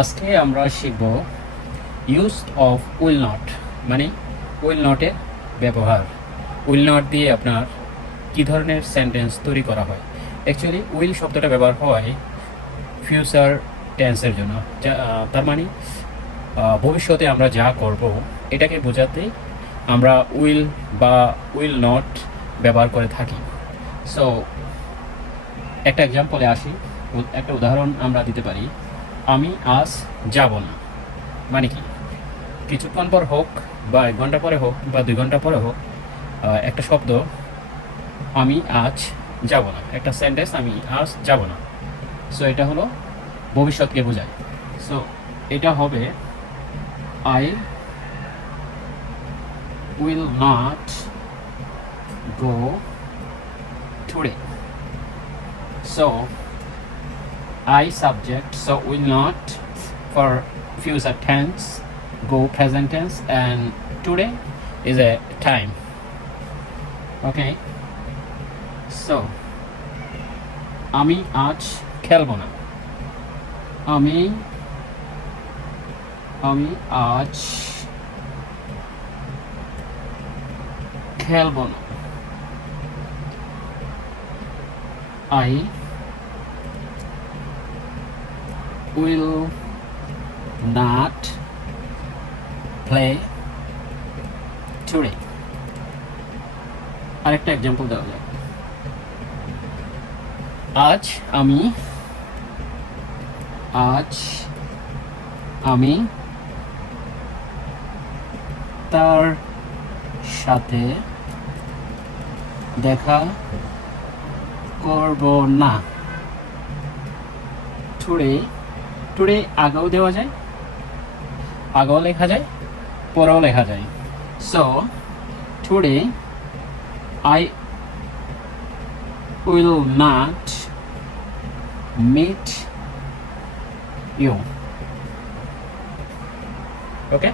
আজকে আমরা শিখব ইউজ অফ উইল নট, মানে উইল নটের ব্যবহার। উইল নট দিয়ে আপনার কী ধরনের সেন্টেন্স তৈরি করা হয়। অ্যাকচুয়ালি উইল শব্দটা ব্যবহার হয় ফিউচার টেন্সের জন্য, তার মানে ভবিষ্যতে আমরা যা করব এটাকে বোঝাতে আমরা উইল বা উইল নট ব্যবহার করে থাকি। সো একটা এক্সাম্পলে আসি, একটা উদাহরণ আমরা দিতে পারি। আমি আজ যাব না, মানে কি কিছুক্ষণ পর হোক বা 1 ঘন্টা পরে হোক বা 2 ঘন্টা পরে হোক, একটা শব্দ আমি আজ যাব না, একটা সেন্টেন্স আমি আজ যাব না। সো এটা হলো ভবিষ্যৎকে বোঝায়। সো এটা হবে I will not go today. So I subject, so will not for future tense, go present tense, and today is a time. Okay, so আমি আজ খেলবো না। আমি আজ খেলবো না। I will not play today. আরেকটা এক্সাম্পল দেওয়া যাক। আজ আমি তার সাথে দেখা করব না। টুডে আগেও দেওয়া যায়, আগেও লেখা যায়, পরেও লেখা যায়। So today I will not meet you. Okay.